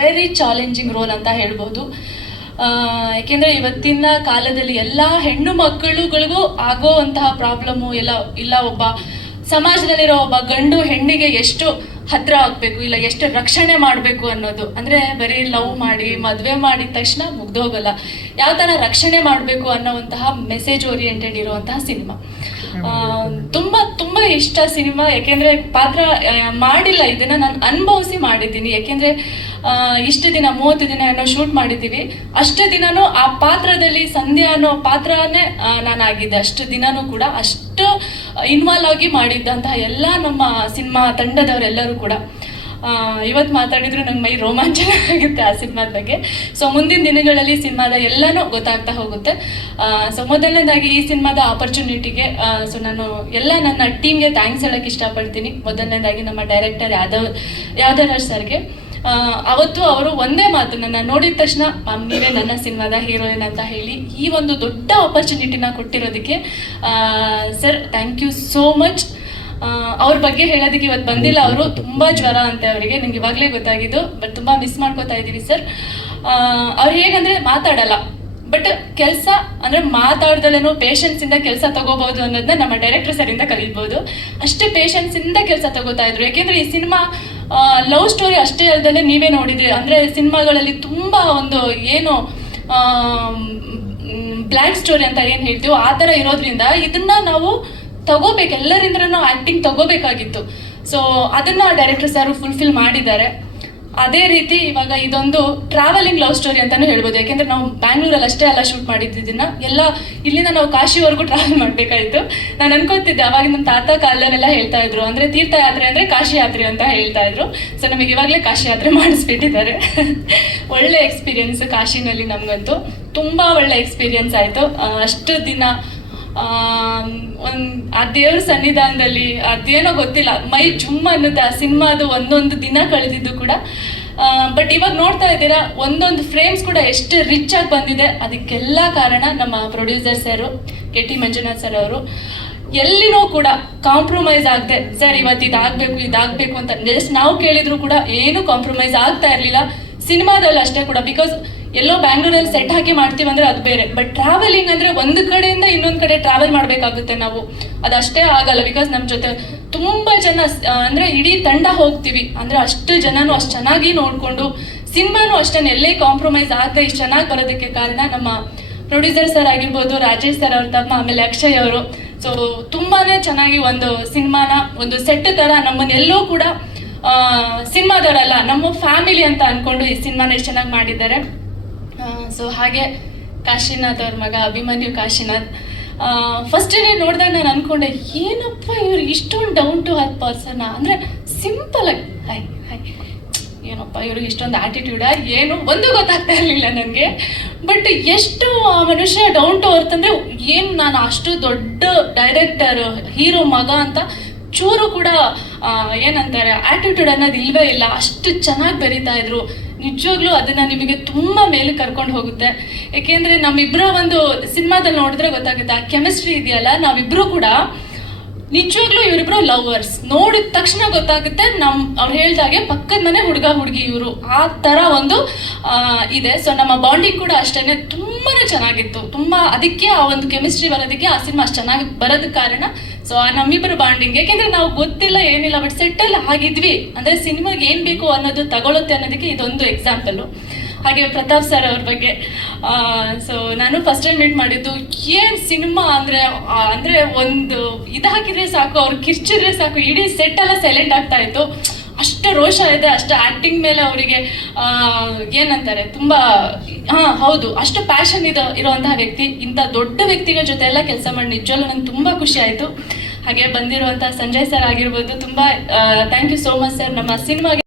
Very challenging role ಅಂತ ಹೇಳ್ಬೋದು. ಯಾಕೆಂದ್ರೆ ಇವತ್ತಿನ ಕಾಲದಲ್ಲಿ ಎಲ್ಲ ಹೆಣ್ಣು ಮಕ್ಕಳುಗಳಿಗೂ ಆಗೋವಂತಹ ಪ್ರಾಬ್ಲಮ್ಮು ಎಲ್ಲ ಇಲ್ಲ. ಒಬ್ಬ ಸಮಾಜದಲ್ಲಿರೋ ಒಬ್ಬ ಗಂಡು ಹೆಣ್ಣಿಗೆ ಎಷ್ಟು ಹತ್ರ ಆಗಬೇಕು, ಇಲ್ಲ ಎಷ್ಟು ರಕ್ಷಣೆ ಮಾಡಬೇಕು ಅನ್ನೋದು. ಅಂದರೆ ಬರೀ ಲವ್ ಮಾಡಿ, ಮದುವೆ ಮಾಡಿದ ತಕ್ಷಣ ಮುಗ್ದೋಗಲ್ಲ. ಯಾವ ಥರ ರಕ್ಷಣೆ ಮಾಡಬೇಕು ಅನ್ನೋವಂತಹ ಮೆಸೇಜ್ ಓರಿಯೆಂಟೆಡ್ ಇರುವಂತಹ ಸಿನಿಮಾ ತುಂಬ, ತುಂಬಾ ತುಂಬಾ ಇಷ್ಟ ಸಿನಿಮಾ, ಯಾಕೆಂದ್ರೆ ಪಾತ್ರ ಮಾಡಿಲ್ಲ, ಇದನ್ನ ನಾನು ಅನುಭವಿಸಿ ಮಾಡಿದ್ದೀನಿ. ಯಾಕೆಂದ್ರೆ ಇಷ್ಟು ದಿನ, ಮೂವತ್ತು ದಿನ ಏನೋ ಶೂಟ್ ಮಾಡಿದ್ದೀವಿ. ಅಷ್ಟು ದಿನನೂ ಆ ಪಾತ್ರದಲ್ಲಿ ಸಂಧ್ಯಾ ಅನ್ನೋ ಪಾತ್ರನೇ ನಾನು ನಾನಾಗಿದ್ದೆ. ಅಷ್ಟು ದಿನನೂ ಕೂಡ ಅಷ್ಟು ಇನ್ವಾಲ್ವ್ ಆಗಿ ಮಾಡಿದ್ದಂತಹ ಎಲ್ಲ ನಮ್ಮ ಸಿನಿಮಾ ತಂಡದವರೆಲ್ಲರೂ ಕೂಡ. ಇವತ್ತು ಮಾತಾಡಿದ್ರು ನಂಗೆ ಮೈ ರೋಮಾಂಚನ ಆಗುತ್ತೆ ಆ ಸಿನಿಮಾದ ಬಗ್ಗೆ. ಸೊ ಮುಂದಿನ ದಿನಗಳಲ್ಲಿ ಸಿನಿಮಾದ ಎಲ್ಲನೂ ಗೊತ್ತಾಗ್ತಾ ಹೋಗುತ್ತೆ. ಸೊ ಮೊದಲನೇದಾಗಿ ಈ ಸಿನಿಮಾದ ಆಪರ್ಚುನಿಟಿಗೆ ಸೊ ನಾನು ಎಲ್ಲ ನನ್ನ ಟೀಮ್ಗೆ ಥ್ಯಾಂಕ್ಸ್ ಹೇಳಕ್ಕೆ ಇಷ್ಟಪಡ್ತೀನಿ. ಮೊದಲನೇದಾಗಿ ನಮ್ಮ ಡೈರೆಕ್ಟರ್ ಯಾದವ್, ಯಾದವರಾಜ್ ಸರ್ಗೆ. ಅವತ್ತು ಅವರು ಒಂದೇ ಮಾತು ನನ್ನ ನೋಡಿದ ತಕ್ಷಣ, ಮ್ಯಾಮ್ ನನ್ನ ಸಿನಿಮಾದ ಹೀರೋಯಿನ್ ಅಂತ ಹೇಳಿ ಈ ಒಂದು ದೊಡ್ಡ ಆಪರ್ಚುನಿಟಿನ ಕೊಟ್ಟಿರೋದಕ್ಕೆ sir thank you so much ಅವ್ರ ಬಗ್ಗೆ ಹೇಳೋದಕ್ಕೆ ಇವತ್ತು ಬಂದಿಲ್ಲ ಅವರು. ತುಂಬ ಜ್ವರ ಅಂತೆ ಅವರಿಗೆ. ನಿಮ್ಗೆ ಇವಾಗಲೇ ಗೊತ್ತಾಗಿದ್ದು. ಬಟ್ ತುಂಬ ಮಿಸ್ ಮಾಡ್ಕೋತಾ ಇದ್ದೀವಿ ಸರ್ ಅವ್ರು ಹೇಗಂದ್ರೆ ಮಾತಾಡಲ್ಲ. ಬಟ್ ಕೆಲಸ ಅಂದ್ರೆ ಮಾತಾಡ್ದಲೇನೋ ಪೇಷನ್ಸ್ ಇಂದ ಕೆಲಸ ತಗೋಬಹುದು ಅನ್ನೋದನ್ನ ನಮ್ಮ ಡೈರೆಕ್ಟರ್ ಸರಿಂದ ಕಲಿಬಹುದು ಅಷ್ಟೇ ಪೇಷನ್ಸ್ ಇಂದ ಕೆಲಸ ತಗೋತಾ ಇದ್ರು. ಯಾಕೆಂದ್ರೆ ಈ ಸಿನಿಮಾ ಲವ್ ಸ್ಟೋರಿ ಅಷ್ಟೇ ಅಲ್ಲದೆ ನೀವೇ ನೋಡಿದ್ರಿ. ಅಂದ್ರೆ ಸಿನಿಮಾಗಳಲ್ಲಿ ತುಂಬಾ ಒಂದು ಏನು ಬ್ಲ್ಯಾಕ್ ಸ್ಟೋರಿ ಅಂತ ಏನು ಹೇಳ್ತೀವೋ ಆ ಥರ ಇರೋದ್ರಿಂದ ಇದನ್ನ ನಾವು ತಗೋಬೇಕು ಎಲ್ಲರಿಂದ್ರೂ ಆಕ್ಟಿಂಗ್ ತಗೋಬೇಕಾಗಿತ್ತು. ಸೊ ಅದನ್ನ ಡೈರೆಕ್ಟರ್ ಸರ್ ಫುಲ್ಫಿಲ್ ಮಾಡಿದ್ದಾರೆ. ಅದೇ ರೀತಿ ಇವಾಗ ಇದೊಂದು ಟ್ರಾವೆಲಿಂಗ್ ಲವ್ ಸ್ಟೋರಿ ಅಂತಾನು ಹೇಳ್ಬೋದು. ಯಾಕೆಂದ್ರೆ ನಾವು ಬ್ಯಾಂಗ್ಳೂರಲ್ಲಿ ಅಷ್ಟೇ ಅಲ್ಲ ಶೂಟ್ ಮಾಡಿದ್ದಿದ್ದನ್ನ ಎಲ್ಲ, ಇಲ್ಲಿಂದ ನಾವು ಕಾಶಿವರೆಗೂ ಟ್ರಾವೆಲ್ ಮಾಡಬೇಕಾಯಿತು. ನಾನು ಅನ್ಕೋತಿದ್ದೆ ಅವಾಗ ನಮ್ಮ ತಾತ ಕಾಲದಲ್ಲೆಲ್ಲ ಹೇಳ್ತಾ ಇದ್ರು. ಅಂದ್ರೆ ತೀರ್ಥಯಾತ್ರೆ ಅಂದ್ರೆ ಕಾಶಿ ಯಾತ್ರೆ ಅಂತ ಹೇಳ್ತಾ ಇದ್ರು. ಸೊ ನಮಗೆ ಇವಾಗಲೇ ಕಾಶಿ ಯಾತ್ರೆ ಮಾಡಿಸ್ಬಿಟ್ಟಿದ್ದಾರೆ. ಒಳ್ಳೆ ಎಕ್ಸ್ಪೀರಿಯನ್ಸ್ ಕಾಶಿನಲ್ಲಿ ನಮಗಂತೂ. ತುಂಬಾ ಒಳ್ಳೆ ಎಕ್ಸ್ಪೀರಿಯನ್ಸ್ ಆಯ್ತು. ಅಷ್ಟು ದಿನ ಒಂದ್, ಆ ದೇವ್ರ ಸನ್ನಿಧಾನದಲ್ಲಿ ಅದೇನೋ ಗೊತ್ತಿಲ್ಲ. ಮೈ ಜುಮ್ ಅನ್ನುತ್ತೆ ಆ ಸಿನಿಮಾದು ಒಂದೊಂದು ದಿನ ಕಳೆದಿದ್ದು ಕೂಡ. ಬಟ್ ಇವಾಗ ನೋಡ್ತಾ ಇದ್ದೀರಾ, ಒಂದೊಂದು ಫ್ರೇಮ್ಸ್ ಕೂಡ ಎಷ್ಟು ರಿಚ್ ಆಗಿ ಬಂದಿದೆ. ಅದಕ್ಕೆಲ್ಲ ಕಾರಣ ನಮ್ಮ producer sir K T Manjunath sir ಅವರು. ಎಲ್ಲಿನೂ ಕೂಡ ಕಾಂಪ್ರಮೈಸ್ ಆಗದೆ, ಸರ್, ಇವತ್ತು ಇದಾಗಬೇಕು ಇದಾಗಬೇಕು ಅಂತ. ಜಸ್ಟ್ ನಾವು ಕೇಳಿದ್ರು ಕೂಡ ಏನು ಕಾಂಪ್ರಮೈಸ್ ಆಗ್ತಾ ಇರಲಿಲ್ಲ. ಸಿನಿಮಾದಲ್ಲಿ ಅಷ್ಟೇ ಕೂಡ. ಬಿಕಾಸ್ ಎಲ್ಲೋ ಬ್ಯಾಂಗ್ಳೂರಲ್ಲಿ ಸೆಟ್ ಹಾಕಿ ಮಾಡ್ತೀವಿ ಅಂದ್ರೆ ಅದು ಬೇರೆ. ಬಟ್ ಟ್ರಾವೆಲಿಂಗ್ ಅಂದ್ರೆ ಒಂದು ಕಡೆಯಿಂದ ಇನ್ನೊಂದು ಕಡೆ ಟ್ರಾವೆಲ್ ಮಾಡಬೇಕಾಗುತ್ತೆ ನಾವು. ಅದಷ್ಟೇ ಆಗಲ್ಲ ಬಿಕಾಸ್ ನಮ್ಮ ಜೊತೆ ತುಂಬಾ ಜನ ಅಂದ್ರೆ ಇಡೀ ತಂಡ ಹೋಗ್ತೀವಿ. ಅಂದ್ರೆ ಅಷ್ಟು ಜನನು ಅಷ್ಟು ಚೆನ್ನಾಗಿ ನೋಡ್ಕೊಂಡು ಸಿನಿಮಾನು ಅಷ್ಟೇ ಎಲ್ಲೇ ಕಾಂಪ್ರಮೈಸ್ ಆಗದೆ ಇಷ್ಟು ಚೆನ್ನಾಗಿ ಬರೋದಕ್ಕೆ ಕಾರಣ ನಮ್ಮ ಪ್ರೊಡ್ಯೂಸರ್ ಸರ್ ಆಗಿರ್ಬೋದು, ರಾಜೇಶ್ ಸರ್ ಅವ್ರ ತಮ್ಮ, ಆಮೇಲೆ ಅಕ್ಷಯ್ ಅವರು. ಸೊ ತುಂಬಾನೇ ಚೆನ್ನಾಗಿ ಒಂದು ಸಿನಿಮಾನ, ಒಂದು ಸೆಟ್ ತರ ನಮ್ಮನ್ನೆಲ್ಲೋ ಕೂಡ ಸಿನಿಮಾದವರಲ್ಲ, ನಮ್ಮ ಫ್ಯಾಮಿಲಿ ಅಂತ ಅನ್ಕೊಂಡು ಈ ಸಿನಿಮಾನ ಎಷ್ಟು ಚೆನ್ನಾಗಿ ಮಾಡಿದ್ದಾರೆ. ಸೊ ಹಾಗೆ ಕಾಶಿನಾಥ್ ಅವ್ರ ಮಗ, ಅಭಿಮನ್ಯು ಕಾಶಿನಾಥ್. ಫಸ್ಟ್ ಡೇ ನೋಡಿದಾಗ ನಾನು ಅನ್ಕೊಂಡೆ, ಏನಪ್ಪ ಇವ್ರು ಇಷ್ಟೊಂದು ಡೌನ್ ಟು ಅರ್ತ್ ಪರ್ಸನ್ ಅಂದ್ರೆ ಸಿಂಪಲ್ ಆಗಿ, ಹಾಯ್ ಹಾಯ್, ಏನಪ್ಪ ಇವ್ರಿಗೆ ಇಷ್ಟೊಂದು ಆಟಿಟ್ಯೂಡ ಏನು? ಒಂದು ಗೊತ್ತಾಗ್ತಾ ಇರಲಿಲ್ಲ ನನಗೆ. ಬಟ್ ಎಷ್ಟು ಆ ಮನುಷ್ಯ ಡೌನ್ ಟು ಅರ್ತ್ ಅಂದ್ರೆ, ಏನು ನಾನು ಅಷ್ಟು ದೊಡ್ಡ ಡೈರೆಕ್ಟರ್ ಹೀರೋ ಮಗ ಅಂತ ಚೂರು ಕೂಡ ಏನಂತಾರೆ ಆಟಿಟ್ಯೂಡ್ ಅನ್ನೋದು ಇಲ್ವೇ ಇಲ್ಲ. ಅಷ್ಟು ಚೆನ್ನಾಗಿ ಬರೀತಾ ಇದ್ರು. ನಿಜವಾಗ್ಲೂ ಅದನ್ನ ನಿಮಗೆ ತುಂಬಾ ಮೇಲೆ ಕರ್ಕೊಂಡು ಹೋಗುತ್ತೆ. ಯಾಕೆಂದ್ರೆ ನಮ್ಮಿಬ್ಬರ ಒಂದು ಸಿನಿಮಾದಲ್ಲಿ ನೋಡಿದ್ರೆ ಗೊತ್ತಾಗುತ್ತೆ, ಆ ಕೆಮಿಸ್ಟ್ರಿ ಇದೆಯಲ್ಲ, ನಾವಿಬ್ರು ಕೂಡ ನಿಜವಾಗ್ಲೂ ಇವರಿಬ್ರು ಲವರ್ಸ್ ನೋಡಿದ ತಕ್ಷಣ ಗೊತ್ತಾಗುತ್ತೆ ನಮ್, ಅವ್ರು ಹೇಳ್ದಾಗೆ ಪಕ್ಕದ ಮನೆ ಹುಡುಗ ಹುಡುಗಿ ಇವರು. ಆ ತರ ಒಂದು ಇದೆ. ಸೊ ನಮ್ಮ ಬಾಂಡಿಂಗ್ ಕೂಡ ಅಷ್ಟೇನೆ. ತುಂಬಾನೇ ಚೆನ್ನಾಗಿತ್ತು. ತುಂಬಾ ಅದಕ್ಕೆ ಆ ಒಂದು ಕೆಮಿಸ್ಟ್ರಿ ಬರೋದಕ್ಕೆ ಆ ಸಿನಿಮಾ ಅಷ್ಟು ಚೆನ್ನಾಗಿ ಬರೋದ ಕಾರಣ. ಸೊ ಆ ನಮ್ಮಿಬ್ಬರ ಬಾಂಡಿಂಗ್ ಯಾಕೆಂದ್ರೆ ನಾವು ಗೊತ್ತಿಲ್ಲ, ಏನಿಲ್ಲ ಬಟ್ ಸೆಟ್ಟಲ್ ಆಗಿದ್ವಿ. ಅಂದ್ರೆ ಸಿನಿಮಾಗೆ ಏನ್ ಬೇಕು ಅನ್ನೋದು ತಗೊಳುತ್ತೆ ಅನ್ನೋದಕ್ಕೆ ಇದೊಂದು ಎಕ್ಸಾಂಪಲ್ ಹಾಗೆ ಪ್ರತಾಪ್ ಸರ್ ಅವ್ರ ಬಗ್ಗೆ. ಸೊ ನಾನು ಫಸ್ಟ್ ಟೈಮ್ ಮೀಟ್ ಮಾಡಿದ್ದು. ಏನ್ ಸಿನಿಮಾ ಅಂದ್ರೆ ಅಂದ್ರೆ ಒಂದು ಇದು ಹಾಕಿದ್ರೆ ಸಾಕು, ಅವ್ರು ಕಿರ್ಚಿದ್ರೆ ಸಾಕು, ಇಡೀ ಸೆಟ್ ಎಲ್ಲ ಸೈಲೆಂಟ್ ಆಗ್ತಾ ಇತ್ತು. ಅಷ್ಟು ರೋಷ ಇದೆ, ಅಷ್ಟು ಆಕ್ಟಿಂಗ್ ಮೇಲೆ ಅವರಿಗೆ ಏನಂತಾರೆ, ತುಂಬಾ, ಹಾ, ಹೌದು, ಅಷ್ಟು ಪ್ಯಾಷನ್ ಇದೆ, ಇರುವಂತಹ ವ್ಯಕ್ತಿ, ಇಂಥ ದೊಡ್ಡ ವ್ಯಕ್ತಿಗಳ ಜೊತೆ ಎಲ್ಲ ಕೆಲಸ ಮಾಡಿ ನಿಜವಲ್ಲೂ ನಂಗೆ ತುಂಬಾ ಖುಷಿ ಆಯ್ತು. ಹಾಗೆ ಬಂದಿರುವಂತಹ ಸಂಜಯ್ ಸರ್ ಆಗಿರ್ಬೋದು, ತುಂಬಾ thank you so much sir ನಮ್ಮ ಸಿನಿಮಾಗೆ